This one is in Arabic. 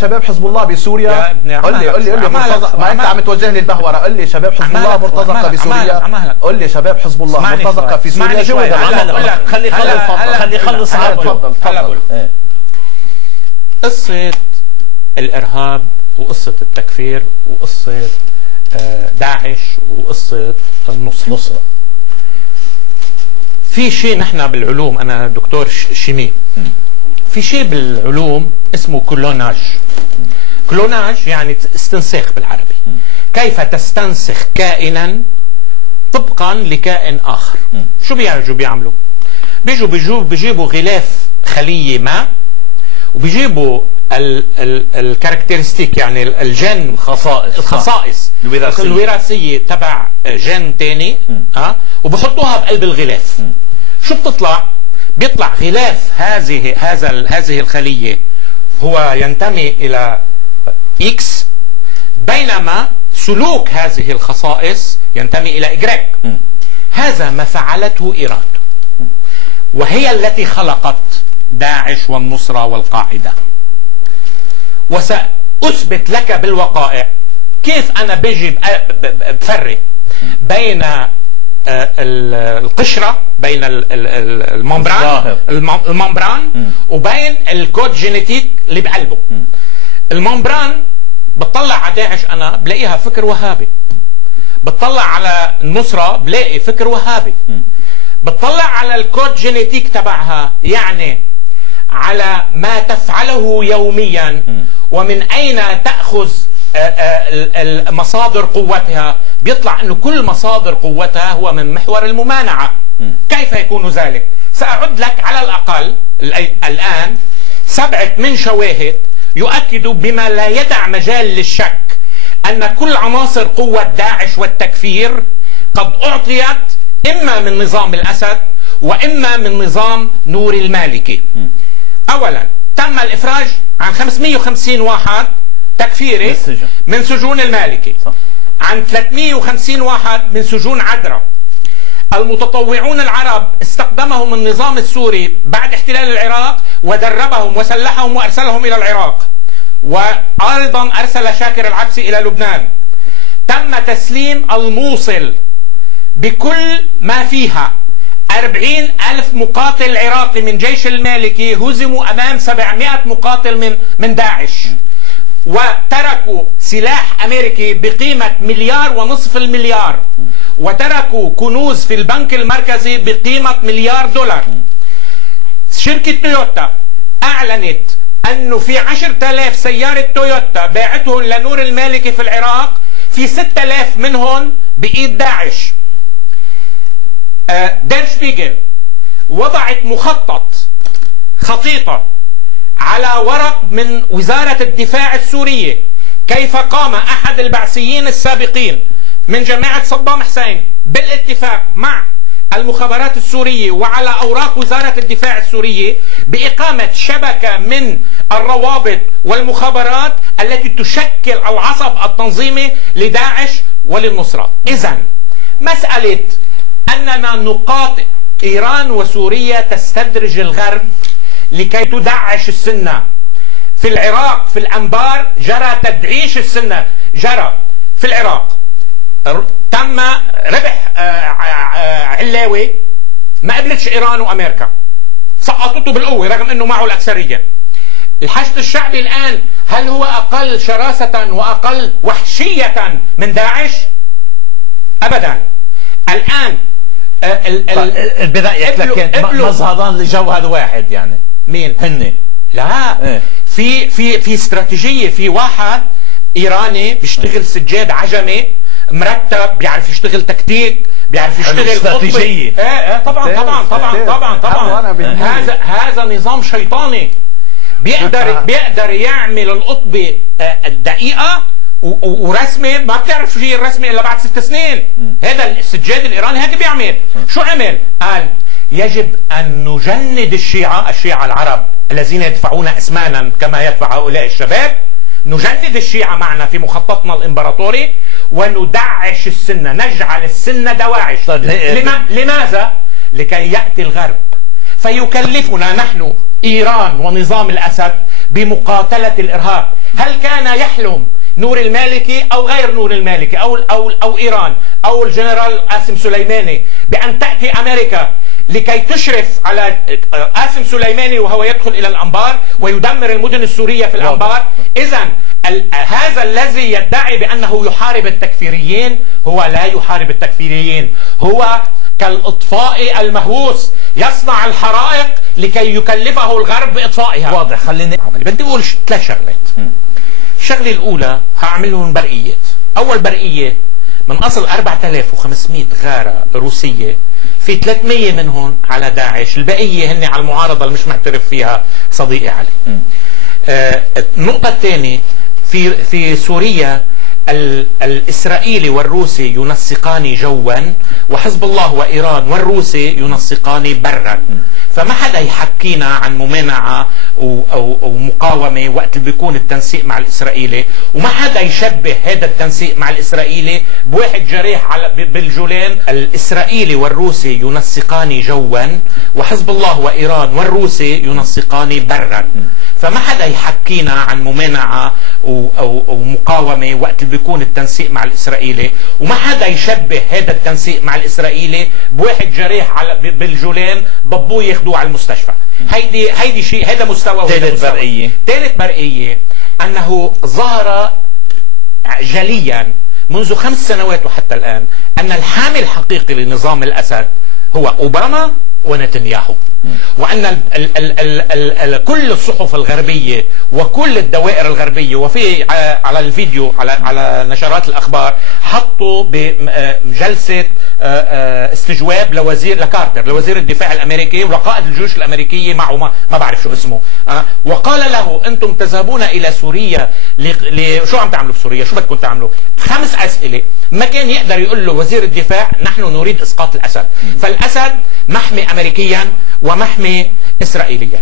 شباب حزب الله بسوريا. قل لي مرتزقه، ما انت عم توجه لي البهوره. قل لي شباب حزب الله مرتزقه بسوريا. قل لي شباب حزب الله مرتزقه في سوريا. جاوب. خلي يخلص. تفضل. قصة الإرهاب وقصة التكفير وقصة داعش وقصة النصرة. في شيء نحن بالعلوم، أنا دكتور شيمي، في شيء بالعلوم اسمه كلوناج. كلوناج يعني استنساخ بالعربي. كيف تستنسخ كائنا طبقا لكائن آخر. شو بيعملوا؟ بيجيبوا غلاف خلية ما، وبيجيبوا الكاركترستيك يعني الجن، الخصائص الوراثية تبع جن تاني، وبحطوها بقلب الغلاف. شو بتطلع؟ بيطلع غلاف هذه الخلية هو ينتمي إلى إكس، بينما سلوك هذه الخصائص ينتمي إلى إجريك. هذا ما فعلته إيران، وهي التي خلقت داعش والنصرة والقاعدة. وسأثبت لك بالوقائع كيف أنا بجي بفرق بين القشرة، بين الممبران وبين الكود جينيتيك اللي بقلبه. الممبران بتطلع على داعش أنا بلاقيها فكر وهابي، بتطلع على النصرة بلاقي فكر وهابي، بتطلع على الكود جينيتيك تبعها يعني على ما تفعله يوميا ومن أين تأخذ مصادر قوتها، بيطلع أنه كل مصادر قوتها هو من محور الممانعة. كيف يكون ذلك؟ سأعد لك على الأقل الآن 7 من شواهد يؤكدوا بما لا يدع مجال للشك أن كل عناصر قوة داعش والتكفير قد أعطيت إما من نظام الأسد وإما من نظام نور المالكي. أولا تم الإفراج عن 550 واحد تكفيري من سجون المالكي، عن 350 واحد من سجون عدرا. المتطوعون العرب استخدمهم النظام السوري بعد احتلال العراق ودربهم وسلحهم وأرسلهم إلى العراق، وأيضا أرسل شاكر العبسي إلى لبنان. تم تسليم الموصل بكل ما فيها. 40,000 مقاتل عراقي من جيش المالكي هزموا أمام 700 مقاتل من داعش، وتركوا سلاح أمريكي بقيمة 1.5 مليار، وتركوا كنوز في البنك المركزي بقيمة $1,000,000,000. شركة تويوتا أعلنت أنه في 10,000 سيارة تويوتا باعتهم لنور المالكي في العراق، في 6,000 منهم بإيد داعش. دير شبيغل وضعت خطيطة على ورق من وزارة الدفاع السورية كيف قام أحد البعثيين السابقين من جماعة صدام حسين بالاتفاق مع المخابرات السورية وعلى أوراق وزارة الدفاع السورية بإقامة شبكة من الروابط والمخابرات التي تشكل العصب التنظيمي لداعش وللنصرة. إذن مسألة أننا نقاطع إيران وسوريا تستدرج الغرب لكي تدعش السنة. في العراق في الأنبار جرى تدعيش السنة، جرى في العراق تم ربح علاوي ما قبلتش إيران وأمريكا، سقطته بالقوة رغم أنه معه الأكثرية. الحشد الشعبي الآن هل هو أقل شراسة وأقل وحشية من داعش؟ أبدا. الآن البداية لكن مظهران لجو هذا واحد يعني مين؟ هن لا في استراتيجية. في واحد إيراني بيشتغل سجاد عجمي مرتب، بيعرف يشتغل تكتيك، بيعرف يشتغل استراتيجية. طبعا هذا نظام شيطاني. بيقدر يعمل القطبة الدقيقة ورسمه ما بتعرف شو هي الرسمه الا بعد 6 سنين. هذا السجاد الايراني هيك بيعمل. شو عمل؟ قال يجب ان نجند الشيعة العرب الذين يدفعون اثمانا كما يدفع هؤلاء الشباب، نجند الشيعة معنا في مخططنا الامبراطوري وندعش السنة، نجعل السنة دواعش. لماذا؟ لكي يأتي الغرب فيكلفنا نحن إيران ونظام الأسد بمقاتلة الإرهاب. هل كان يحلم نور المالكي أو غير نور المالكي أو إيران أو الجنرال قاسم سليماني بأن تأتي أمريكا لكي تشرف على قاسم سليماني وهو يدخل إلى الأنبار ويدمر المدن السورية في الأنبار؟ إذن هذا الذي يدعي بأنه يحارب التكفيريين هو لا يحارب التكفيريين، هو كالإطفاء المهووس يصنع الحرائق لكي يكلفه الغرب بإطفائها. واضح. خليني بدي أقول 3 شغلات. الشغلة الأولى هعملهم برقيات. أول برقية، من أصل 4500 غارة روسية في 300 منهم على داعش، البقية هن على المعارضة اللي مش معترف فيها صديقي علي. النقطة الثانية، في سوريا الإسرائيلي والروسي ينسقان جوا، وحزب الله وإيران والروسي ينسقان برا. فما حدا يحكينا عن ممانعة أو مقاومة وقت اللي بيكون التنسيق مع الإسرائيلي، وما حدا يشبه هذا التنسيق مع الإسرائيلي بواحد جريح بالجولان. الإسرائيلي والروسي ينسقان جوا، وحزب الله وإيران والروسي ينسقان برا. فما حدا يحكينا عن ممانعة أو مقاومة وقت اللي بيكون التنسيق مع الإسرائيلي، وما حدا يشبه هذا التنسيق مع الإسرائيلي بواحد جريح بالجولان ضبوه ياخدوه على المستشفى. هيدي شيء، هذا مستوى. ثالث برقية أنه ظهر جليا منذ 5 سنوات وحتى الآن أن الحامي الحقيقي لنظام الأسد هو أوباما ونتنياهو، وأن كل الصحف الغربية وكل الدوائر الغربية وفي على الفيديو على نشرات الأخبار حطوا بجلسة استجواب لكارتر لوزير الدفاع الأمريكي ولقائد الجيوش الأمريكية معه، ما بعرف شو اسمه، وقال له أنتم تذهبون إلى سوريا شو عم تعملوا بسوريا؟ شو بدكم تعملوا؟ 5 أسئلة. ما كان يقدر يقول له وزير الدفاع نحن نريد إسقاط الأسد. فالأسد محمي أمريكيا ومحمي إسرائيليا.